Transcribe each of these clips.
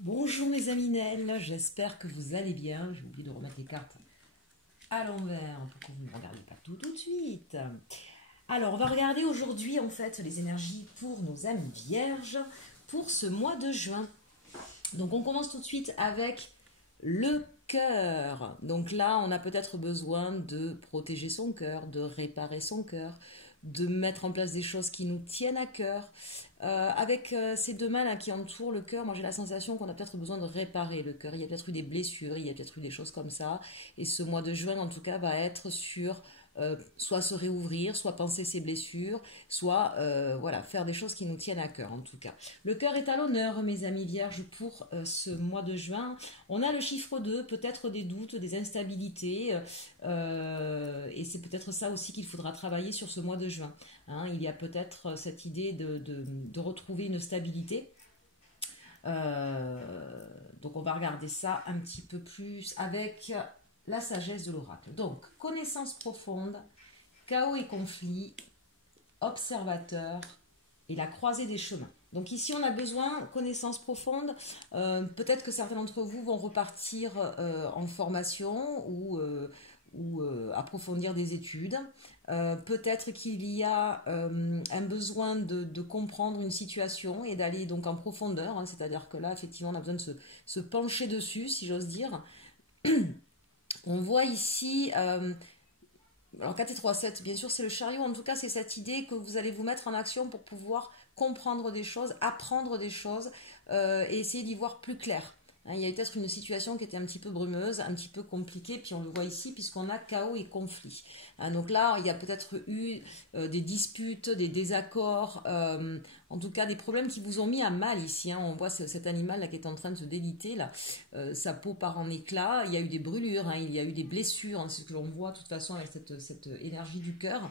Bonjour mes amis Nel, j'espère que vous allez bien. J'ai oublié de remettre les cartes à l'envers pour que vous ne me regardiez pas tout de suite. Alors, on va regarder aujourd'hui en fait les énergies pour nos amis vierges pour ce mois de juin. Donc, on commence tout de suite avec le cœur. Donc là, on a peut-être besoin de protéger son cœur, de réparer son cœur, de mettre en place des choses qui nous tiennent à cœur. Avec ces deux mains là qui entourent le cœur, moi j'ai la sensation qu'on a peut-être besoin de réparer le cœur. Il y a peut-être eu des blessures, il y a peut-être eu des choses comme ça. Et ce mois de juin, en tout cas, va être sur soit se réouvrir, soit penser ses blessures, soit voilà, faire des choses qui nous tiennent à cœur en tout cas. Le cœur est à l'honneur, mes amis vierges, pour ce mois de juin. On a le chiffre 2, peut-être des doutes, des instabilités, et c'est peut-être ça aussi qu'il faudra travailler sur ce mois de juin. Hein, il y a peut-être cette idée de retrouver une stabilité. Donc on va regarder ça un petit peu plus avec la sagesse de l'oracle. Donc, connaissance profonde, chaos et conflit, observateur et la croisée des chemins. Donc ici, on a besoin connaissance profonde. Peut-être que certains d'entre vous vont repartir en formation ou approfondir des études. Peut-être qu'il y a un besoin de comprendre une situation et d'aller donc en profondeur. Hein, c'est-à-dire que là, effectivement, on a besoin de se pencher dessus, si j'ose dire. On voit ici, alors 4 et 3, 7, bien sûr c'est le chariot, en tout cas c'est cette idée que vous allez vous mettre en action pour pouvoir comprendre des choses, apprendre des choses et essayer d'y voir plus clair. Hein, il y a peut-être une situation qui était un petit peu brumeuse, un petit peu compliquée, puis on le voit ici puisqu'on a chaos et conflit. Hein, donc là, il y a peut-être eu des disputes, des désaccords, en tout cas des problèmes qui vous ont mis à mal ici. Hein. On voit cet animal là qui est en train de se déliter, là, sa peau part en éclats, il y a eu des brûlures, hein, il y a eu des blessures, hein, c'est ce que l'on voit de toute façon avec cette énergie du cœur.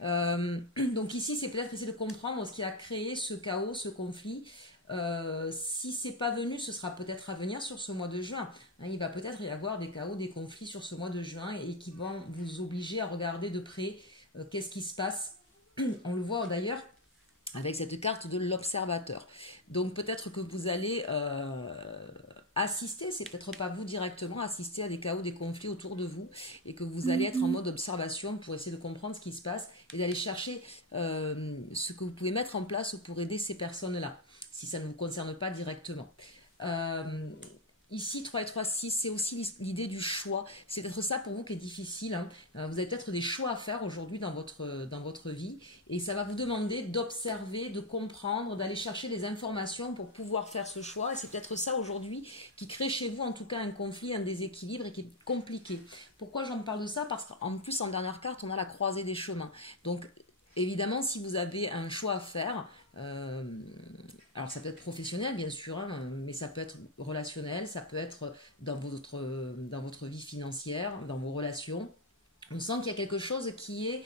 Donc ici, c'est peut-être essayer de comprendre ce qui a créé ce chaos, ce conflit. Si c'est pas venu, ce sera peut-être à venir sur ce mois de juin. Hein, il va peut-être y avoir des chaos, des conflits sur ce mois de juin et qui vont vous obliger à regarder de près qu'est-ce qui se passe. On le voit d'ailleurs avec cette carte de l'observateur. Donc peut-être que vous allez assister, c'est peut-être pas vous directement, assister à des chaos, des conflits autour de vous et que vous allez être en mode observation pour essayer de comprendre ce qui se passe et d'aller chercher ce que vous pouvez mettre en place pour aider ces personnes-là, si ça ne vous concerne pas directement. Ici, 3 et 3, 6, c'est aussi l'idée du choix. C'est peut-être ça pour vous qui est difficile. Hein. Vous avez peut-être des choix à faire aujourd'hui dans votre vie. Et ça va vous demander d'observer, de comprendre, d'aller chercher les informations pour pouvoir faire ce choix. Et c'est peut-être ça aujourd'hui qui crée chez vous en tout cas un conflit, un déséquilibre et qui est compliqué. Pourquoi j'en parle de ça? Parce qu'en plus, en dernière carte, on a la croisée des chemins. Donc, évidemment, si vous avez un choix à faire, alors ça peut être professionnel bien sûr, hein, mais ça peut être relationnel, ça peut être dans votre vie financière, dans vos relations. On sent qu'il y a quelque chose qui est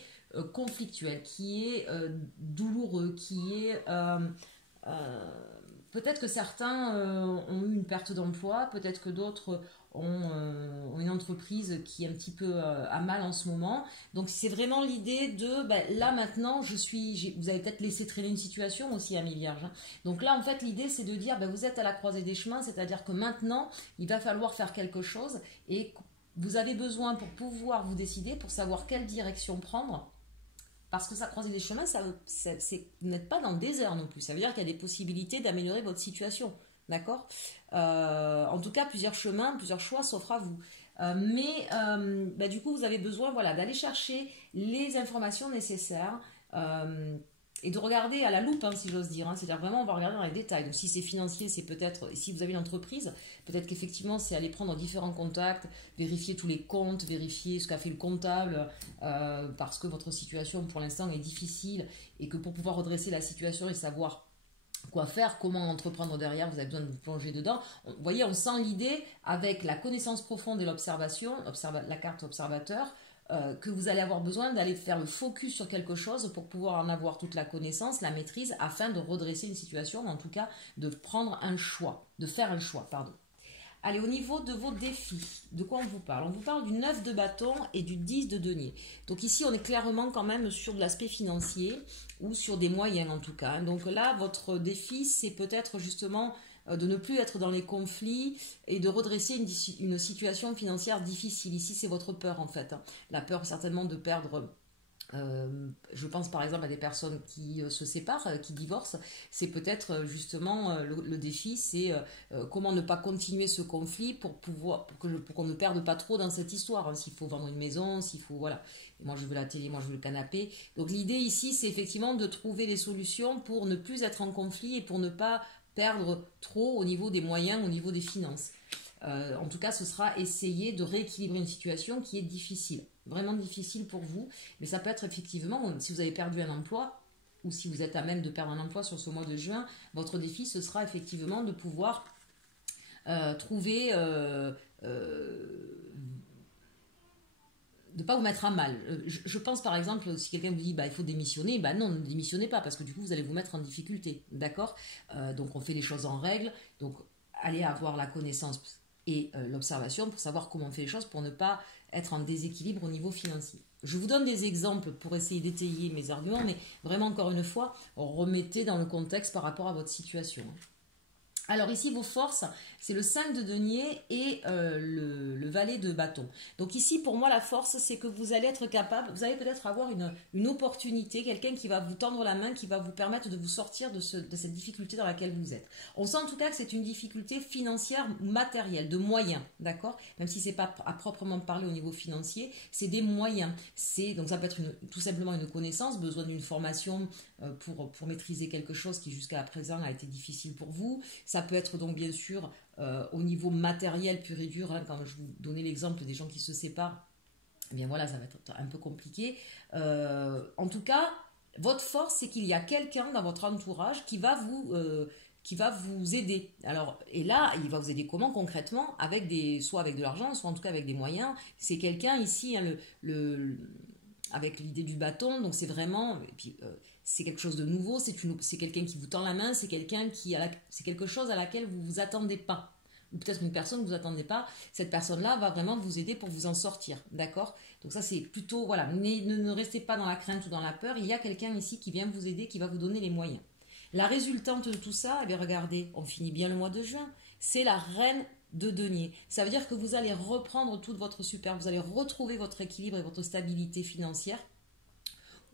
conflictuel, qui est douloureux, qui est peut-être que certains ont eu une perte d'emploi, peut-être que d'autres ont une entreprise qui est un petit peu à mal en ce moment. Donc c'est vraiment l'idée de là maintenant vous avez peut-être laissé traîner une situation aussi, amis vierges. Hein. Donc là en fait l'idée c'est de dire vous êtes à la croisée des chemins, c'est-à-dire que maintenant il va falloir faire quelque chose et vous avez besoin pour pouvoir vous décider, pour savoir quelle direction prendre. Parce que ça croise des chemins, vous n'êtes pas dans le désert non plus. Ça veut dire qu'il y a des possibilités d'améliorer votre situation. D'accord. En tout cas, plusieurs chemins, plusieurs choix s'offrent à vous. Mais du coup, vous avez besoin d'aller chercher les informations nécessaires et de regarder à la loupe, hein, si j'ose dire. Hein. C'est-à-dire vraiment, on va regarder dans les détails. Donc si c'est financier, c'est peut-être, si vous avez une entreprise, peut-être qu'effectivement, c'est aller prendre différents contacts, vérifier tous les comptes, vérifier ce qu'a fait le comptable, parce que votre situation pour l'instant est difficile et que pour pouvoir redresser la situation et savoir quoi faire, comment entreprendre derrière, vous avez besoin de vous plonger dedans. Vous voyez, on sent l'idée avec la connaissance profonde et l'observation, la carte observateur, que vous allez avoir besoin d'aller faire le focus sur quelque chose pour pouvoir en avoir toute la connaissance, la maîtrise, afin de redresser une situation, en tout cas de prendre un choix, de faire un choix, pardon. Allez, au niveau de vos défis, de quoi on vous parle? On vous parle du 9 de bâton et du 10 de denier. Donc ici, on est clairement quand même sur de l'aspect financier ou sur des moyens en tout cas. Donc là, votre défi, c'est peut-être justement de ne plus être dans les conflits et de redresser une situation financière difficile. Ici, c'est votre peur en fait, hein. La peur certainement de perdre. Je pense par exemple à des personnes qui se séparent, qui divorcent. C'est peut-être justement le défi, c'est comment ne pas continuer ce conflit pour qu'on ne perde pas trop dans cette histoire, hein. S'il faut vendre une maison, s'il faut voilà. Moi je veux la télé, moi je veux le canapé. Donc l'idée ici, c'est effectivement de trouver des solutions pour ne plus être en conflit et pour ne pas perdre trop au niveau des moyens, au niveau des finances. En tout cas, ce sera essayer de rééquilibrer une situation qui est difficile, vraiment difficile pour vous. Mais ça peut être effectivement, si vous avez perdu un emploi, ou si vous êtes à même de perdre un emploi sur ce mois de juin, votre défi, ce sera effectivement de pouvoir trouver, de ne pas vous mettre à mal. Je pense par exemple, si quelqu'un vous dit il faut démissionner, non, ne démissionnez pas, parce que du coup, vous allez vous mettre en difficulté. D'accord. Donc, on fait les choses en règle. Donc, allez avoir la connaissance et l'observation pour savoir comment on fait les choses pour ne pas être en déséquilibre au niveau financier. Je vous donne des exemples pour essayer d'étayer mes arguments, mais vraiment encore une fois, remettez dans le contexte par rapport à votre situation. Alors ici, vos forces, c'est le 5 de denier et le valet de bâton. Donc ici, pour moi, la force, c'est que vous allez être capable, vous allez peut-être avoir une opportunité, quelqu'un qui va vous tendre la main, qui va vous permettre de vous sortir de cette difficulté dans laquelle vous êtes. On sent en tout cas que c'est une difficulté financière, matérielle, de moyens, d'accord? Même si ce n'est pas à proprement parler au niveau financier, c'est des moyens. Donc ça peut être tout simplement une connaissance, besoin d'une formation pour maîtriser quelque chose qui jusqu'à présent a été difficile pour vous. Ça peut être donc bien sûr au niveau matériel pur et dur, hein, quand je vous donnais l'exemple des gens qui se séparent, eh bien voilà, ça va être un peu compliqué. En tout cas, votre force, c'est qu'il y a quelqu'un dans votre entourage qui va vous aider. Alors, et là, il va vous aider comment concrètement? Soit avec de l'argent, soit en tout cas avec des moyens. C'est quelqu'un ici, hein, avec l'idée du bâton, donc c'est vraiment... Et puis, c'est quelque chose de nouveau, c'est quelqu'un qui vous tend la main, c'est c'est quelque chose à laquelle vous ne vous attendez pas. Ou peut-être une personne que vous attendez pas, cette personne-là va vraiment vous aider pour vous en sortir, d'accord? Donc ça c'est plutôt, voilà, ne restez pas dans la crainte ou dans la peur, il y a quelqu'un ici qui vient vous aider, qui va vous donner les moyens. La résultante de tout ça, eh bien regardez, on finit bien le mois de juin, c'est la reine de denier. Ça veut dire que vous allez reprendre toute votre superbe, vous allez retrouver votre équilibre et votre stabilité financière,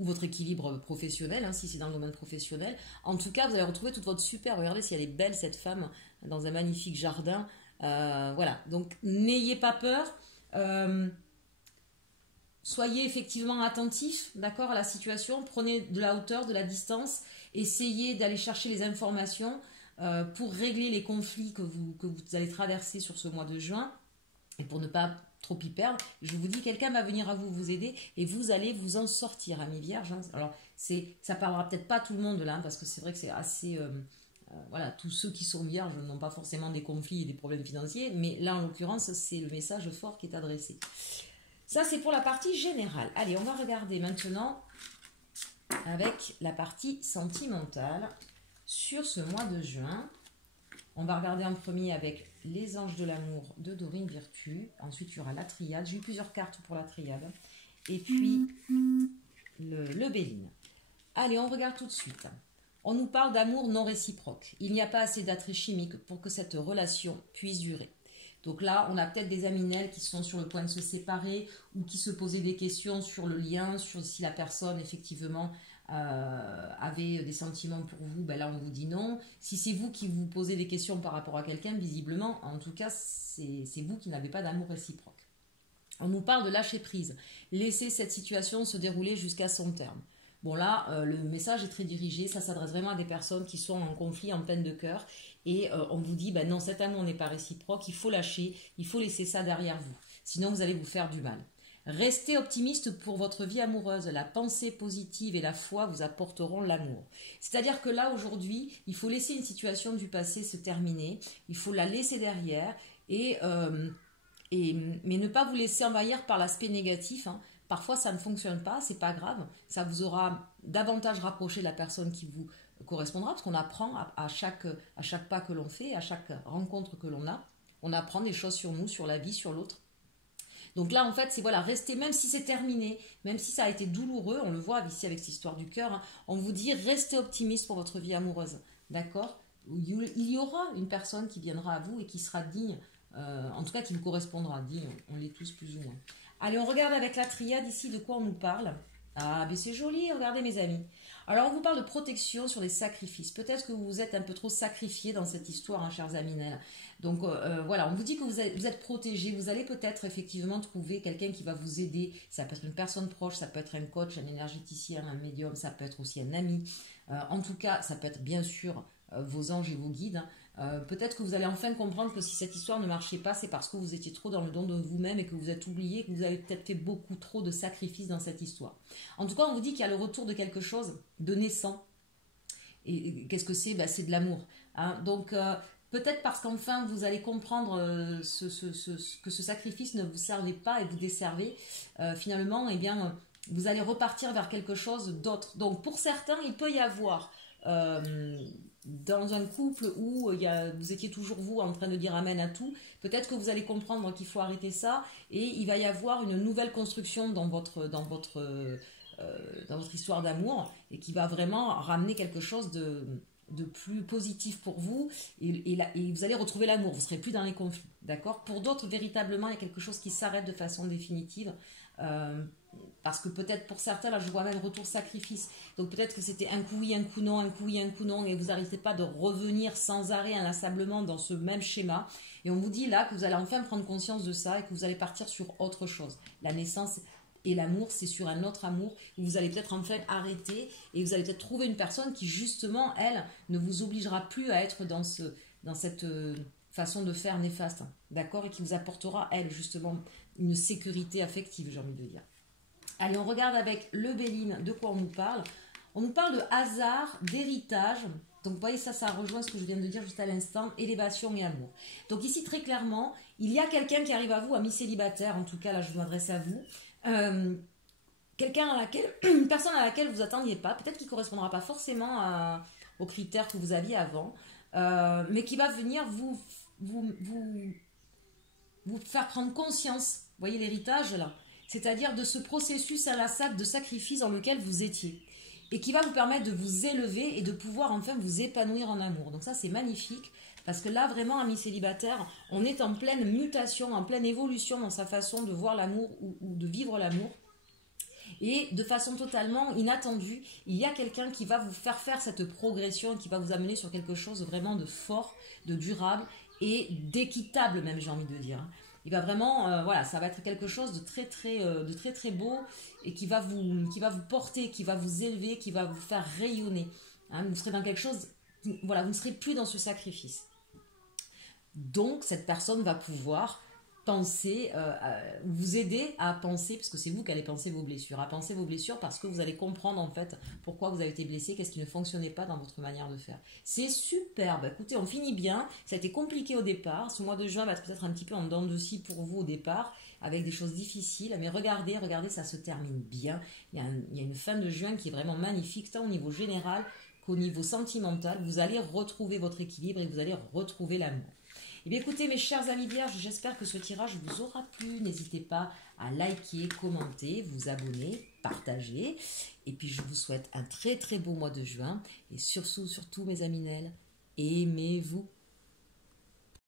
ou votre équilibre professionnel, hein, si c'est dans le domaine professionnel. En tout cas, vous allez retrouver toute votre super. Regardez si elle est belle, cette femme, dans un magnifique jardin. Voilà, donc n'ayez pas peur. Soyez effectivement attentif, d'accord, à la situation. Prenez de la hauteur, de la distance. Essayez d'aller chercher les informations pour régler les conflits que vous allez traverser sur ce mois de juin. Et pour ne pas trop y perdre, je vous dis, quelqu'un va venir à vous aider et vous allez vous en sortir, amis vierges. Alors, ça parlera peut-être pas tout le monde là, parce que c'est vrai que c'est assez... voilà, tous ceux qui sont vierges n'ont pas forcément des conflits et des problèmes financiers, mais là, en l'occurrence, c'est le message fort qui est adressé. Ça, c'est pour la partie générale. Allez, on va regarder maintenant avec la partie sentimentale sur ce mois de juin. On va regarder en premier avec les anges de l'amour de Dorine Virtue. Ensuite, il y aura la triade. J'ai eu plusieurs cartes pour la triade. Et puis, le Béline. Allez, on regarde tout de suite. On nous parle d'amour non réciproque. Il n'y a pas assez d'attrait chimique pour que cette relation puisse durer. Donc là, on a peut-être des aminelles qui sont sur le point de se séparer ou qui se posaient des questions sur le lien, sur si la personne, effectivement... avait des sentiments pour vous, là on vous dit non. Si c'est vous qui vous posez des questions par rapport à quelqu'un, visiblement, en tout cas, c'est vous qui n'avez pas d'amour réciproque. On nous parle de lâcher prise. Laissez cette situation se dérouler jusqu'à son terme. Bon là, le message est très dirigé, ça s'adresse vraiment à des personnes qui sont en conflit, en peine de cœur, et on vous dit, non, cet amour n'est pas réciproque, il faut lâcher, il faut laisser ça derrière vous, sinon vous allez vous faire du mal. Restez optimiste pour votre vie amoureuse. La pensée positive et la foi vous apporteront l'amour. C'est-à-dire que là, aujourd'hui, il faut laisser une situation du passé se terminer. Il faut la laisser derrière mais ne pas vous laisser envahir par l'aspect négatif, hein. Parfois, ça ne fonctionne pas, c'est pas grave. Ça vous aura davantage rapproché de la personne qui vous correspondra, parce qu'on apprend à chaque pas que l'on fait, à chaque rencontre que l'on a. On apprend des choses sur nous, sur la vie, sur l'autre. Donc là, en fait, c'est voilà, restez, même si c'est terminé, même si ça a été douloureux, on le voit ici avec cette histoire du cœur, hein, on vous dit restez optimiste pour votre vie amoureuse, d'accord? il y aura une personne qui viendra à vous et qui sera digne, en tout cas qui vous correspondra. Digne, on l'est tous plus ou moins. Allez, on regarde avec la triade ici de quoi on nous parle. Ah, mais c'est joli, regardez mes amis. Alors, on vous parle de protection sur les sacrifices. Peut-être que vous vous êtes un peu trop sacrifiés dans cette histoire, hein, chers Aminel. Donc, voilà, on vous dit que vous êtes protégés. Vous allez peut-être effectivement trouver quelqu'un qui va vous aider. Ça peut être une personne proche, ça peut être un coach, un énergéticien, un médium, ça peut être aussi un ami. En tout cas, ça peut être bien sûr vos anges et vos guides. Peut-être que vous allez enfin comprendre que si cette histoire ne marchait pas, c'est parce que vous étiez trop dans le don de vous-même et que vous êtes oublié, que vous avez peut-être fait beaucoup trop de sacrifices dans cette histoire. En tout cas, on vous dit qu'il y a le retour de quelque chose de naissant. Et qu'est-ce que c'est? C'est de l'amour. Hein. Donc, peut-être parce qu'enfin, vous allez comprendre que ce sacrifice ne vous servait pas et vous desservait. Finalement, eh bien, vous allez repartir vers quelque chose d'autre. Donc, pour certains, il peut y avoir... dans un couple où vous étiez toujours vous en train de dire amen à tout, peut-être que vous allez comprendre qu'il faut arrêter ça et il va y avoir une nouvelle construction dans votre histoire d'amour et qui va vraiment ramener quelque chose de plus positif pour vous et vous allez retrouver l'amour, vous ne serez plus dans les conflits, d'accord? Pour d'autres, véritablement, il y a quelque chose qui s'arrête de façon définitive. Parce que peut-être pour certains, là je vois même retour sacrifice, donc peut-être que c'était un coup oui, un coup non, un coup oui, un coup non, et vous n'arrêtez pas de revenir sans arrêt inlassablement dans ce même schéma, et on vous dit là que vous allez enfin prendre conscience de ça et que vous allez partir sur autre chose. La naissance et l'amour, c'est sur un autre amour, où vous allez peut-être enfin arrêter, et vous allez peut-être trouver une personne qui justement, elle, ne vous obligera plus à être dans cette façon de faire néfaste, d'accord, et qui vous apportera, elle, justement, une sécurité affective, j'ai envie de dire. Allez, on regarde avec le Béline de quoi on nous parle. On nous parle de hasard, d'héritage. Donc, vous voyez, ça rejoint ce que je viens de dire juste à l'instant, élévation et amour. Donc, ici, très clairement, il y a quelqu'un qui arrive à vous, ami célibataire, en tout cas, là, je m'adresse à vous. Une personne à laquelle vous attendiez pas, peut-être qu'il ne correspondra pas forcément aux critères que vous aviez avant, mais qui va venir vous faire prendre conscience. Vous voyez l'héritage, là? C'est-à-dire de ce processus inlassable de sacrifice dans lequel vous étiez et qui va vous permettre de vous élever et de pouvoir enfin vous épanouir en amour. Donc ça, c'est magnifique parce que là, vraiment, amis célibataires, on est en pleine mutation, en pleine évolution dans sa façon de voir l'amour ou de vivre l'amour. Et de façon totalement inattendue, il y a quelqu'un qui va vous faire cette progression, qui va vous amener sur quelque chose vraiment de fort, de durable et d'équitable même, j'ai envie de dire. Il va vraiment, voilà, ça va être quelque chose de très très beau et qui va vous porter, qui va vous élever, qui va vous faire rayonner. Hein, vous serez dans quelque chose, voilà, vous ne serez plus dans ce sacrifice. Donc cette personne va pouvoir penser, vous aider à penser, parce que c'est vous qui allez penser vos blessures, à penser vos blessures parce que vous allez comprendre en fait pourquoi vous avez été blessé, qu'est-ce qui ne fonctionnait pas dans votre manière de faire. C'est superbe. Écoutez, on finit bien. Ça a été compliqué au départ. Ce mois de juin va être peut-être un petit peu en dents de scie pour vous au départ, avec des choses difficiles, mais regardez, ça se termine bien. Il y a une fin de juin qui est vraiment magnifique, tant au niveau général qu'au niveau sentimental. Vous allez retrouver votre équilibre et vous allez retrouver l'amour. Eh bien écoutez mes chers amis vierges, j'espère que ce tirage vous aura plu. N'hésitez pas à liker, commenter, vous abonner, partager. Et puis je vous souhaite un très très beau mois de juin. Et surtout mes aminelles, aimez-vous.